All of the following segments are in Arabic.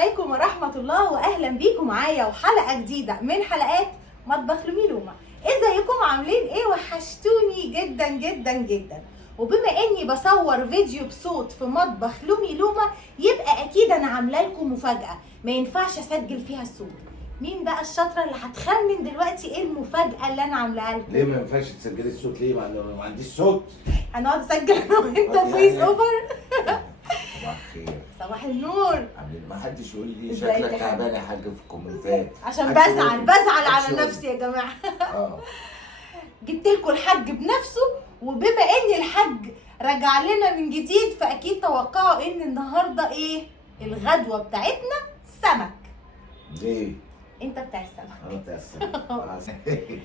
عليكم ورحمة الله واهلا بيكم معايا وحلقة جديدة من حلقات مطبخ لومي لوما. ازيكم عاملين ايه؟ وحشتوني جدا جدا جدا. وبما اني بصور فيديو بصوت في مطبخ لومي لوما يبقى اكيد انا عامله لكم مفاجأة ما ينفعش اسجل فيها الصوت. مين بقى الشاطرة اللي هتخمن دلوقتي ايه المفاجأة اللي انا عاملاها لكم؟ ليه ما ينفعش تسجلي الصوت؟ ليه ما عنديش صوت؟ هنقعد نسجل انا وانت فويس اوفر. صباح الخير. صباح النور. عاملين ما حدش يقول لي ازيك شكلك يا تعبان يا حاج في الكومنتات عشان حدش بزعل يقول- على حدش يقول. نفسي يا جماعة. اه جبت لكم الحاج بنفسه، وبما ان الحاج رجع لنا من جديد فاكيد توقعوا ان النهارده ايه الغدوه بتاعتنا؟ سمك. ليه؟ انت بتاع السمك. انا بتاع السمك.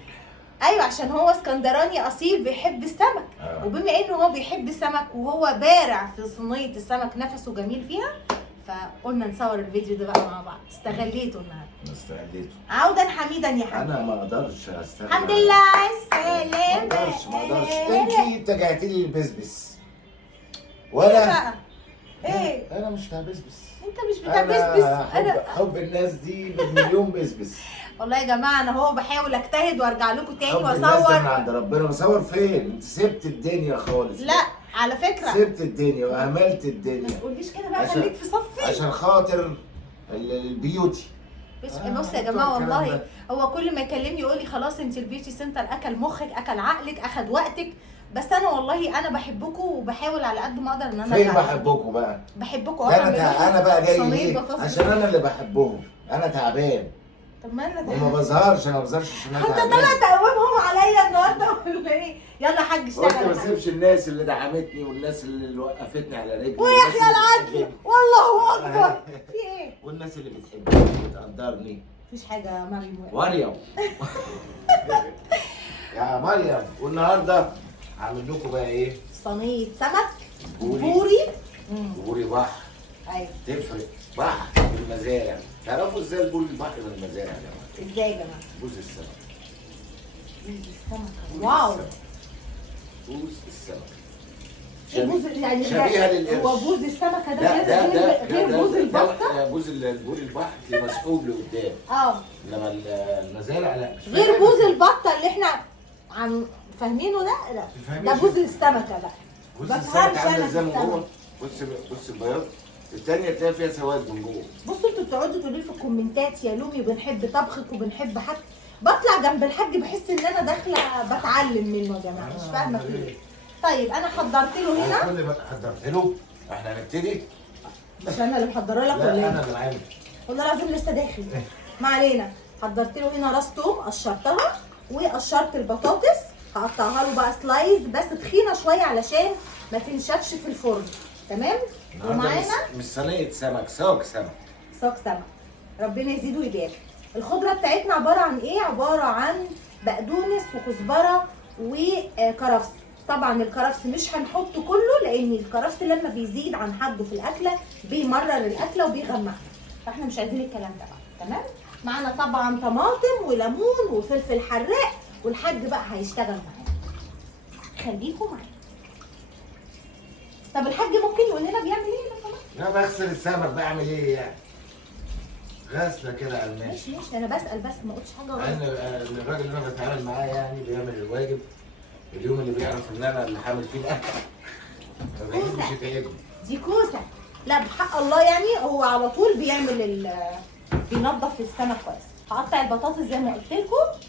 ايوه عشان هو اسكندراني اصيل بيحب السمك. وبما انه هو بيحب السمك وهو بارع في صينيه السمك نفسه جميل فيها، فقلنا نصور الفيديو ده بقى مع بعض. استغليته النهارده. استغليته. عودا حميدا يا حاج. انا ما اقدرش استغل. الحمد لله على ما السلامه. اقدرش انت اتجهتي لي البسبس ايه وانا بقى؟ ايه؟ انا مش بتاع بسبس. انت مش بتاع بسبس. انا حب الناس دي بمليون بسبس. والله يا جماعه انا هو بحاول اجتهد وارجع لكم تاني حب الناس ده من واصور. عند ربنا. بصور فين؟ انت سبت الدنيا خالص. لا على فكره سبت الدنيا واهملت ما الدنيا تقوليش كده بقى، عشان- خليك في صفي. عشان خاطر البيوتي. بص يا جماعه والله هو كل ما يكلمني يقول لي خلاص انت البيوتي سنتر اكل مخك اكل عقلك اخد وقتك، بس انا والله انا بحبكم وبحاول على قد ما اقدر ان انا فين أرجع. بحبكم بقى؟ بحبكم. ده انا بقى جاي صينية ليه؟ بطاطس. عشان انا اللي بحبهم. انا تعبان طب ما انا وما بظهرش. انا ما بظهرش عشان انا انت تعبان. طالع تقومهم عليا النهارده ولا ايه؟ يلا يا حاج قلت ما اشتغل. اسيبش الناس اللي دعمتني والناس اللي وقفتني على رجلي ويحيى العدل والله اكبر. في ايه؟ والناس اللي بتحبني وبتقدرني. مفيش حاجه يا مريم. مريم. يا مريم. والنهارده هعمل لكم بقى ايه؟ صينيه سمك بوري. بوري. بوري بحر. ايوه. تفرق بحر في المزارع. تعرفوا ازاي البوري البحر من المزارع يا جماعه؟ ازاي يا جماعه؟ بوز السمك. بوز السمك. بوز واو. السمك. بوز السمك. إيه بوز يعني شبيهه للقرش. هو بوز السمكه ده لا ده غير بوز البطه؟ بوز البوري البحر اللي مسحوب لقدام. اه انما المزارع لا. مش غير فاهم. بوز البطه اللي احنا عم فاهمينه ده. لا تفهميش ده بوز انت. السمكه بقى. بص بفهمش السمك عامل أنا ازاي من في السمك. جوه. بص البياض. الثانيه تلاقي فيها سواد من جوه. بصوا انتوا بتقعدوا تقولوا لي في الكومنتات يا لومي بنحب طبخك وبنحب حاجتك، بطلع جنب الحاج بحس ان انا داخله بتعلم منه يا جماعه. مش فاهمه في ايه. طيب انا حضرت له هنا. كل ما حضرت له. احنا هنبتدي. مش انا اللي محضره لك لا ولا ايه؟ انا اللي عامل. والله العظيم لسه داخل. ما علينا. حضرت له هنا راس توم قشرتها، وقشرت البطاطس هقطعها له بقى سلايز بس تخينه شويه علشان ما تنشفش في الفرن. تمام؟ ومعانا مش صينيه سمك صاج سمك. صاج سمك. ربنا يزيده ويبارك. الخضره بتاعتنا عباره عن ايه؟ عباره عن بقدونس وكزبره وكرفس. طبعا الكرفس مش هنحطه كله لان الكرفس لما بيزيد عن حده في الاكله بيمرر الاكله وبيغمقها، فاحنا مش عايزين الكلام ده بقى. تمام؟ معانا طبعا طماطم وليمون وفلفل حراق، والحاج بقى هيشتغل معانا. خليكم معانا. طب الحاج ممكن يقول لنا بيعمل ايه لو سمحت؟ لا بغسل السمك بعمل ايه يعني؟ غسله كده على الماشي. ماشي انا بسال بس ما قلتش حاجه مع ان الراجل اللي انا بتعامل معاه يعني بيعمل الواجب. اليوم اللي بيعرف ان انا اللي حامل فيه الاكل ما بيحبش يتعبني. دي كوسه. لا بحق الله يعني هو على طول بيعمل بينظف السمك كويس. هقطع البطاطس زي ما قلت لكم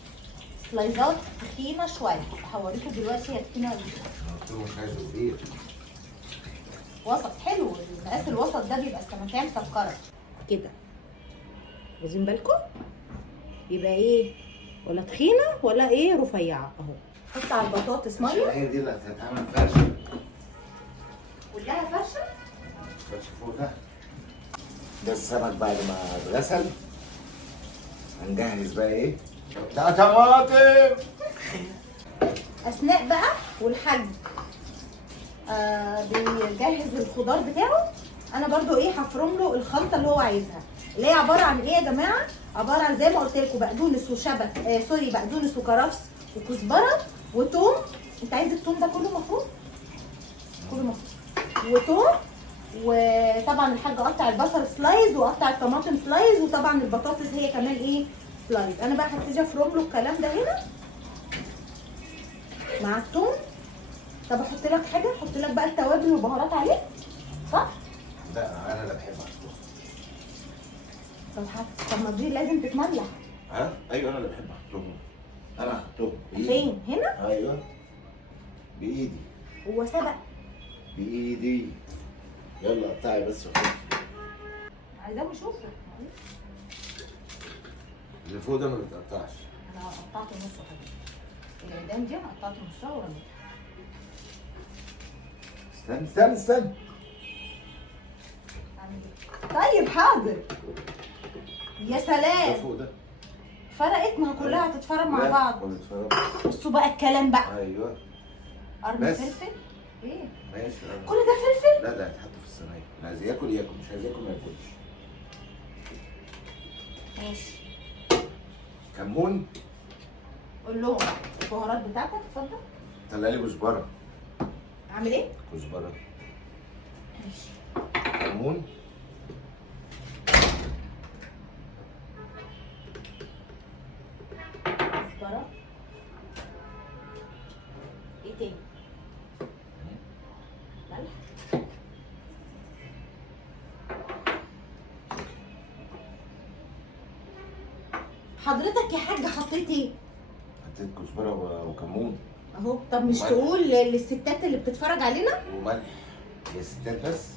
سلايزات تخينه شويه. هوريكم دلوقتي هي تخينه ولا لا. قلت له مش عايزه كبير. وسط حلو. المقاس الوسط ده بيبقى السمكيه مسكره كده. واخدين بالكم؟ يبقى ايه؟ ولا تخينه ولا ايه رفيعه اهو. حط على البطاطس عشان ميه. هي دي اللي هتتعمل فرشه. كلها فرشه. فرشه فوق ده. ده السمك بعد ما اتغسل. هنجهز بقى ايه؟ ده طماطم. اثناء بقى والحاج بيجهز الخضار بتاعه، انا برضو ايه هفرم له الخلطه اللي هو عايزها، اللي هي عباره عن ايه يا جماعه؟ عباره عن زي ما قلت لكم بقدونس وشبت سوري بقدونس وكرفس وكزبره وتوم. انت عايز التوم ده كله مفروم؟ كله مفروم. وتوم وطبعا الحاج قطع البصل سلايز وقطع الطماطم سلايز، وطبعا البطاطس هي كمان ايه سلايز. انا بقى هبتدي افرم له الكلام ده هنا مع الثوم. طب احط لك حاجه، احط لك بقى التوابل والبهارات عليه صح؟ لا انا لا بحب احطهم. طب ما دي لازم تتملح. ها؟ ايوه انا اللي بحب احطهم. انا هحطهم فين؟ هنا؟ ايوه بايدي. هو سبق. بايدي. يلا قطعي بس وحطي. عايزاه يشوفه. اللي فوق ده ما بيتقطعش. انا قطعت نصه كده. اللي قدام دي انا قطعت نصها ورميتها. استنى. طيب حاضر. يا ده سلام. فوق ده. فرقت، ما كلها هتتفرم مع لا، بعض. ما بيتفرجش. بصوا بقى الكلام بقى. ايوه ارمي بس. فلفل. ايه؟ ماشي. كل ده فلفل؟ لا ده هيتحط في الصينيه، اللي عايز ياكل ياكل، مش عايز ياكل ما ياكلش. ماشي. كمون. قول لهم البهارات بتاعتك اتفضل. طلع لي كزبره. اعمل ايه؟ كزبره. ماشي. كمون. كزبره. ايه تاني؟ ملح. حضرتك يا حاج حطيت ايه؟ حطيت كزبره وكمون اهو. طب مش وملح. تقول للستات اللي بتتفرج علينا؟ وملح. يا ستات بس.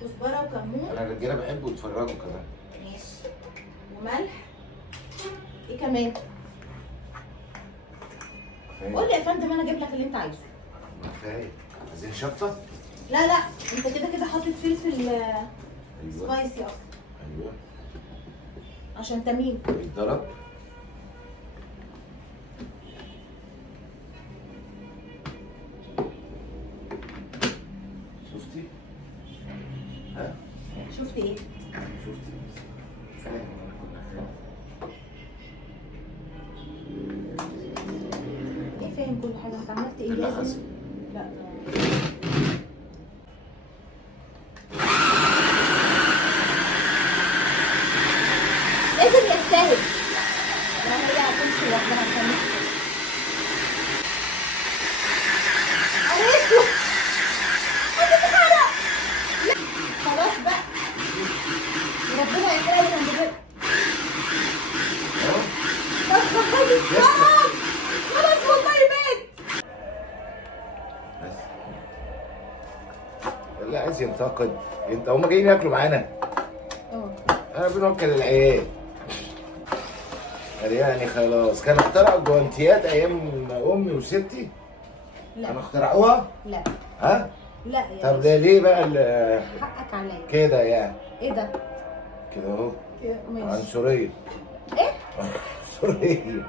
كزبره وكمون. انا الرجاله بحبوا يتفرجوا كمان. ماشي. وملح. ايه كمان؟ كفايه. قول لي يا فندم انا اجيب لك اللي انت عايزه. كفايه. عايزين شطه؟ لا لا، انت كده كده حاطط فلفل ايوه. سبايسي اصلا ايوه. عشان تمين. يتضرب. شفتي؟ ها؟ شفت ايه؟ شفتي؟ فاهم انا كل حاجه. ايه فاهم كل حاجه؟ انت عملت ايه؟ اللي لازم. حصل. لا لازم يجتهد. لا هي هتمشي لوحدها هتعمل كده. انا اسود. هتتحرق. لا. خلاص بقى. ربنا يحرقك عند كده. اهو. بس خلاص. خلاص والله مات. بس. اللي عايز ينتقد انت، هما جايين ياكلوا معانا. اه. انا بنوكل العيال. يعني خلاص كانوا اخترعوا الجوانتيات ايام امي وستي. لا كانوا اخترعوها. لا ها؟ لا يا طب باشا. ده ليه بقى حقك عليا. كده يعني؟ ايه ده؟ كده اهو. كده ماشي. عنصريه. ايه؟ عنصريه.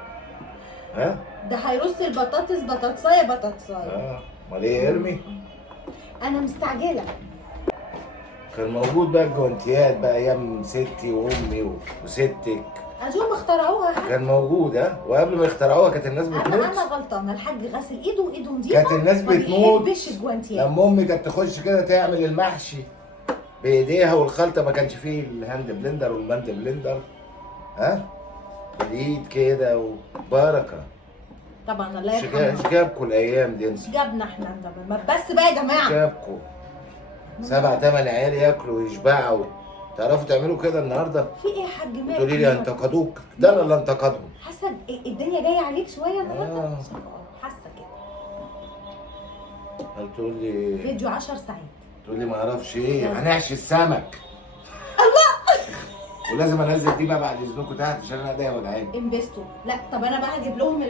ها؟ ده هيرص البطاطس بطاطسايه بطاطسايه. امال ايه ارمي؟ انا مستعجله. كان موجود بقى الجوانتيات بقى ايام ستي وامي وستك. ادوم اخترعوها حاجه. كان موجود ها، وقبل ما يخترعوها كانت الناس انا بتموت. غلطانه. الحاج غسل ايده وايده نضيفه. كانت الناس بتموت. ما بيحبش الجوانتيات. لما امي كانت تخش كده تعمل المحشي بايديها والخلطه، ما كانش فيه الهاند بلندر والماند بلندر. ها؟ بالايد كده وبركه. طبعا الله يرحمه. شجابكوا الايام دي انسى. جابنا احنا بس بقى يا جماعه. شجابكوا 7 8 عيال ياكلوا ويشبعوا. تعرفوا تعملوا كده النهارده؟ في ايه يا حاج مالك؟ تقولي لي انتقدوك، ده انا اللي انتقدهم. حاسه الدنيا جايه عليك شويه النهارده. آه. حاسه كده. تقول لي فيديو 10 ساعات. تقول لي ما اعرفش ايه، هنحشي السمك. الله. ولازم انزل دي بقى بعد اذنكم تحت عشان انا ايديا وجعاني. انبستوا. لا طب انا بقى هجيب لهم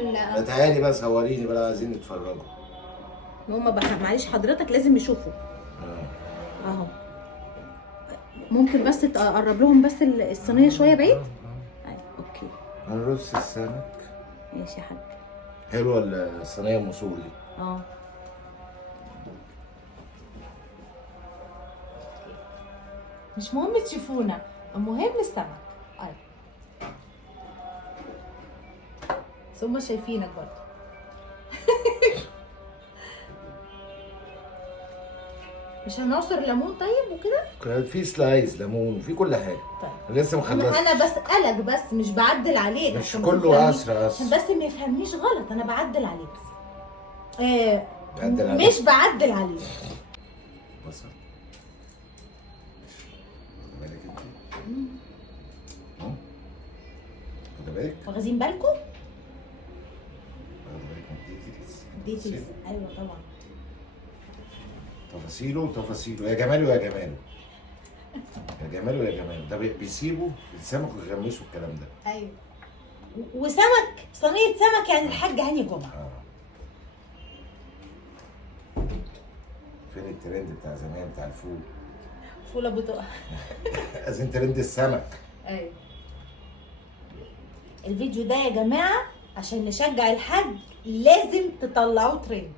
تعالي بقى صوريني بقى، عايزين نتفرجوا. هما بقى معلش حضرتك لازم يشوفوا. اه. اهو. ممكن بس تقرب لهم بس الصينيه شويه بعيد. ايوه اوكي. هنرص السمك. ماشي يا حاج. حلوه الصينيه الموصول دي. اه. مش مهم تشوفونا، المهم السمك. ايوه. ثم شايفينك برضه. مش هنعصر ليمون طيب وكده؟ كان في سلايز ليمون وفي كل حاجه. طيب لسه مخلص. انا بسألك بس مش بعدل عليك، مش عشان ما كله تفهمنيش- قصر عشان بس ما يفهمنيش غلط، انا بعدل عليه بس. بعدل عليك. مش بعدل عليه. بصل. خد بالك انت. خد بالك. واخدين بالكم؟ خد بالك من ديتيلز ايوه طبعا. تفاصيله تفاصيله، يا جماله يا جماله. يا جماله يا جماله، ده بيسيبوا السمك ويغمسوا الكلام ده. ايوه. وسمك، صينيه سمك يعني الحاج هاني جمعه. فين الترند بتاع زمان بتاع الفول؟ فول ابو طقه. عايزين ترند السمك. ايوه. الفيديو ده يا جماعه عشان نشجع الحاج لازم تطلعوه ترند.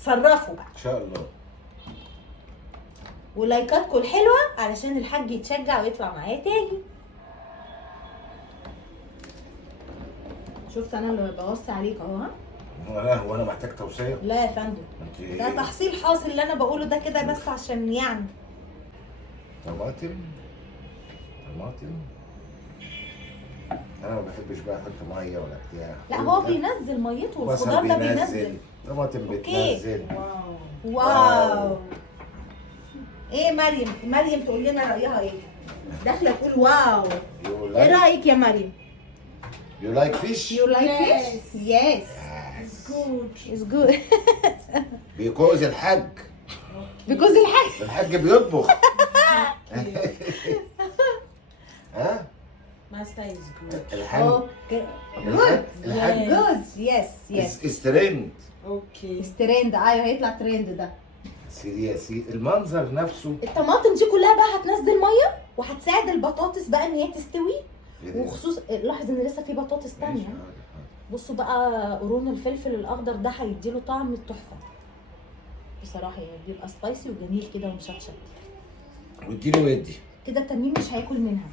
تصرفوا بقى. ان شاء الله. ولايكاتكم الحلوه علشان الحاج يتشجع ويطلع معايا تاني. شفت انا اللي بوصي عليك اهو. ها هو انا محتاج توصيه؟ لا يا فندم، ده تحصيل حاصل اللي انا بقوله ده كده بس عشان يعني. طماطم. انا ما بحبش بقى احط ميه ولا بتاع. لا هو بينزل ميته والخضار ده بينزل. طماطم بتنزل. واو. ايه مريم تقول لنا رايها ايه؟ داخله تقول واو. ايه رايك يا مريم؟ You like fish? You like fish? Yes. It's good. بيكوز الحاج. Because الحاج بيطبخ. ها؟ Master is good. الحاج. Good. الحاج. Good. Yes. استرند. Okay. ترند. ايوه هيطلع ترند ده. سيدي يا سيدي المنظر نفسه. الطماطم دي كلها بقى هتنزل ميه وهتساعد البطاطس بقى ان هي تستوي. وخصوص لاحظ ان لسه في بطاطس تانية. بصوا بقى قرون الفلفل الاخضر ده هيديله طعم التحفه بصراحه، يعني بيبقى سبايسي وجميل كده ومشطشط. واديله وادي. كده التنين مش هياكل منها.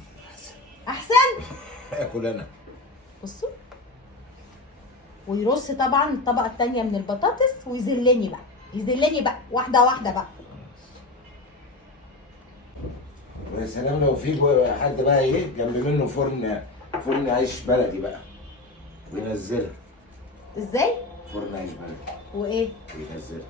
احسن. اكل انا. بصوا. ويرص طبعا الطبقه التانية من البطاطس ويذلني بقى واحده واحده بقى. ويا سلام لو في حد بقى ايه جنب منه فرن عيش بلدي بقى وينزلها. ازاي؟ فرن عيش بلدي. وايه؟ وينزلها.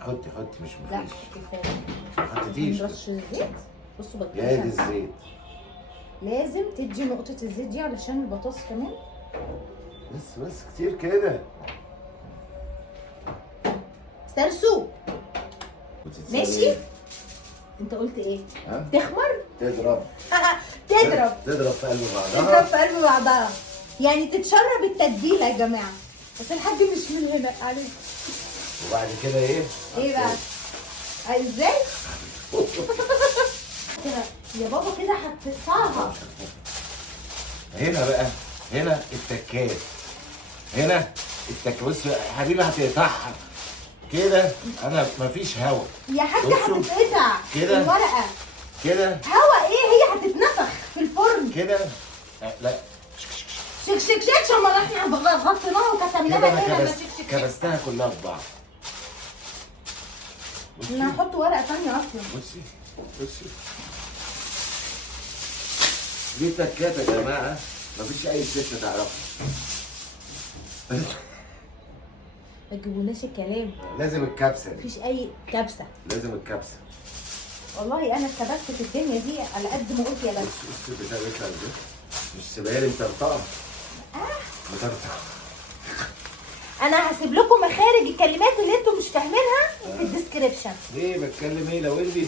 حطي مش لا مفيش. كفايه. ما حطيتيش. نرش زيت. بصوا بقى يا دي الزيت. لازم تدي نقطه الزيت دي علشان البطاطس كمان. بس كتير كده. سرسو. ماشي. وتتسوي. انت قلت ايه؟ ها؟ تخمر؟ تضرب تضرب في قلب بعضها. في قلب بعضها. يعني تتشرب التتبيله يا جماعه. بس الحاج مش من هنا عليك. وبعد كده ايه؟ ايه بقى؟ ازاي؟ كده يا بابا كده هتقطعها. هنا التكات. بص يا حبيبي هتقطعها كده. انا مفيش هوا يا حاجه بصوا. هتتقطع كده. الورقه. كده هوا ايه؟ هي هتتنفخ في الفرن. كده. لا شك امال احنا غطيناها وكتمناها كده هنا. انا ما شك كبستها كلها في بعض. انا هحط ورقه ثانيه اصلا. بصي دي تكات يا جماعه مفيش اي ست تعرفها. ما تجيبولناش الكلام. لازم الكبسه دي. مفيش اي كبسه. لازم الكبسه. والله انا اتكبست في الدنيا دي على قد ما قلت يا بس. بص بتاعتها دي مش سيبها لي مطرطقه. مطرطقه. انا هسيب لكم مخارج الكلمات اللي انتم مش فاهمينها في الديسكريبشن. ليه بتكلم ايه لو اللي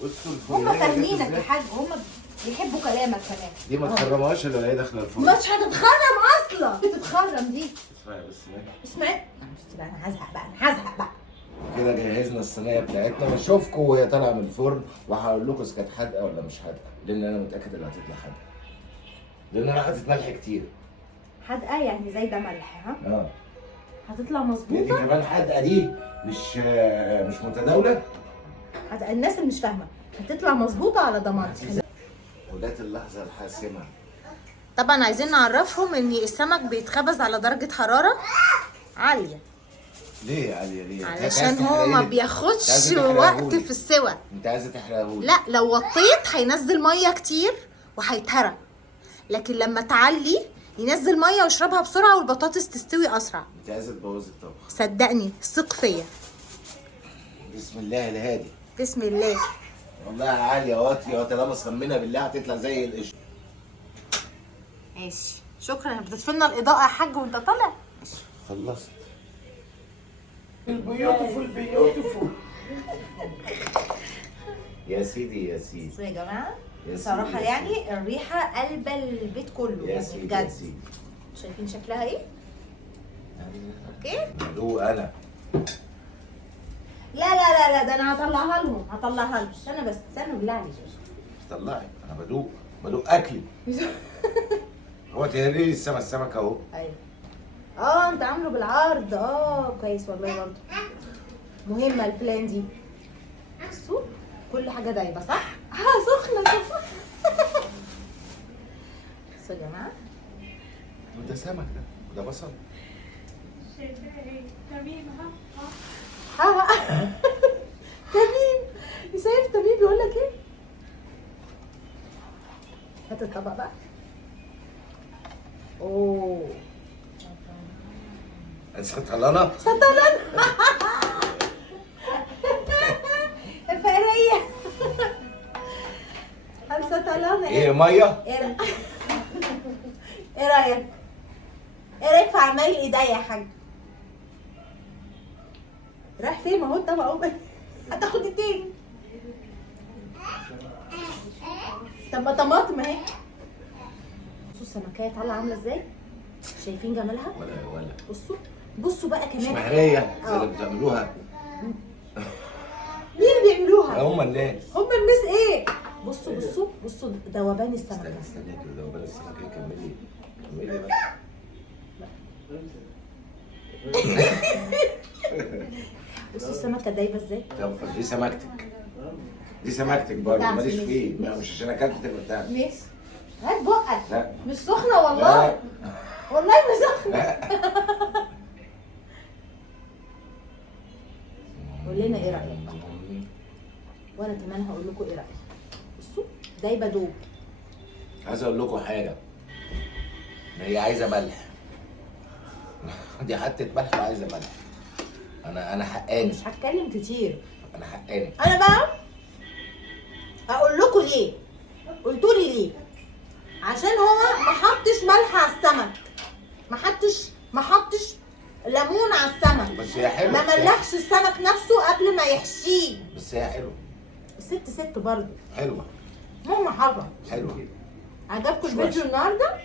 بصوا هم فاهمينك يا حاج، هم بيحبوا كلامك كمان. دي ما تخرمهاش الا وهي داخله الفرن. مش هتتخرم اصلا. بتتخرم دي. اسمعي بس اسمعي. انا هزهق بقى. كده جهزنا الصينيه بتاعتنا ونشوفكم وهي طالعه من الفرن وهقول لكم اذا كانت حادقه ولا مش حادقه، لان انا متاكد انها هتطلع حادقه. لان انا حاطط ملح كتير. حادقه يعني زي ده ملح. ها؟ اه هتطلع دي مظبوطه. كمان حادقه دي مش متداوله. الناس اللي مش فاهمه هتطلع مظبوطه على ضمانتي. وجات اللحظه الحاسمه. طبعا عايزين نعرفهم ان السمك بيتخبز على درجه حراره عاليه ليه يا عليا ليه؟ أنت علشان عايز هو ما تحرقهولي؟ بياخدش عايزة تحرقهولي. وقت في السوى. انت عايزه تحرقهولي؟ لا لو وطيت هينزل ميه كتير وهيتهرى، لكن لما تعلي ينزل ميه ويشربها بسرعه والبطاطس تستوي اسرع. انت عايزه تبوظي الطبخ. صدقني ثق فيا. بسم الله الهادي. بسم الله. والله يا عاليه واطيه طالما سمينا بالله هتطلع زي القشطه. ماشي شكرا. بتطفلنا الاضاءه يا حاج وانت طالع. خلصت. البيوتيفول يا سيدي يا سيدي. بصوا يا جماعه يا بصراحه سيدي. يعني الريحه قلبه البيت كله يا يعني سيدي يا بجد. سيدي. شايفين شكلها ايه؟ اوكي. مدوق انا. لا لا لا لا ده انا هطلعها لهم هطلعها لهم. استنى بس استنى بالله عليك. طلعي انا بدوق اكلي. هو تهري لي السمك اهو. ايوه انت عامله بالعرض. كويس والله برضه مهمه البلان دي. بصوا كل حاجه دايبه صح؟ سخنه سخنه. بصوا يا جماعه وده سمك ده بصل. تميم يسيف تميم بيقول لك ايه؟ هات الطبق بقى. اوه سطلانه. الفقرية. السطلانة ايه ميه؟ ايه رايك؟ ايه رايك في عمايل ايديا يا حاج؟ رايح فين؟ ما هو الطبق اهو. هتاخد التاني. طب ما طماطم اهي. بصوا السمكية طالعة عاملة ازاي؟ شايفين جمالها؟ ولا بصوا بقى مش كمان. مهريه زي اللي بتعملوها. مين اللي بيعملوها؟ هم الناس. هم الناس ايه؟ بصوا ذوبان السمكة. استنى كده ده وبال السمكه. كملي بقى. بصوا السمكة دايبة ازاي؟ طب دي سمكتك برضه بتاعتي ماليش ماشي. فيه. مش عشان اكلت تبقى بتاعتك. ماشي. هات بقك. لا مش سخنة والله. لا والله مش سخنة. لا. قول لنا ايه رأيك؟ وانا كمان هقول لكم ايه رأيك. بصوا دايبة دوب. عايز اقول لكم حاجه. هي عايزه ملح. دي حته ملح وعايزه ملح. انا حقاني. مش هتكلم كتير. انا حقاني. انا بقى اقول لكم ليه. قلتوا لي ليه؟ عشان هو ما حطش ملح على السمك. ما حطش ليمون على السمك. بس هي حلوه. ما ملحش السمك نفسه قبل ما يحشيه. بس هي حلوه. الست ست برضه. حلوه. ماما حافظه. حلوه. عجبكم شوية. الفيديو النهارده؟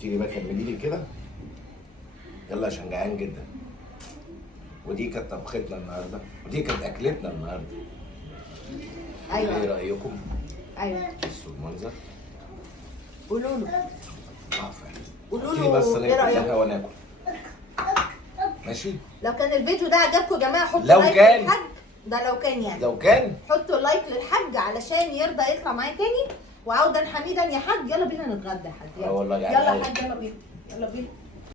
تيجي بقى كملي لي كده. يلا عشان جعان جدا. ودي كانت طبختنا النهارده ودي كانت اكلتنا النهارده. ايه ايوه رايكم؟ ايوه. بصوا المنظر. قولوا له قولوا قولي بس له ايه رايك؟ ناكل وناكل. ماشي؟ لو كان الفيديو ده عجبكم يا جماعه حطوا لو لايك كان. للحاج. ده لو كان يعني لو كان حطوا لايك للحاج علشان يرضى يطلع معايا تاني. وعودا حميدا يا حاج. يلا بينا نتغدى يا حاج. والله يلا جعان يا أوي. حاج يلا بينا.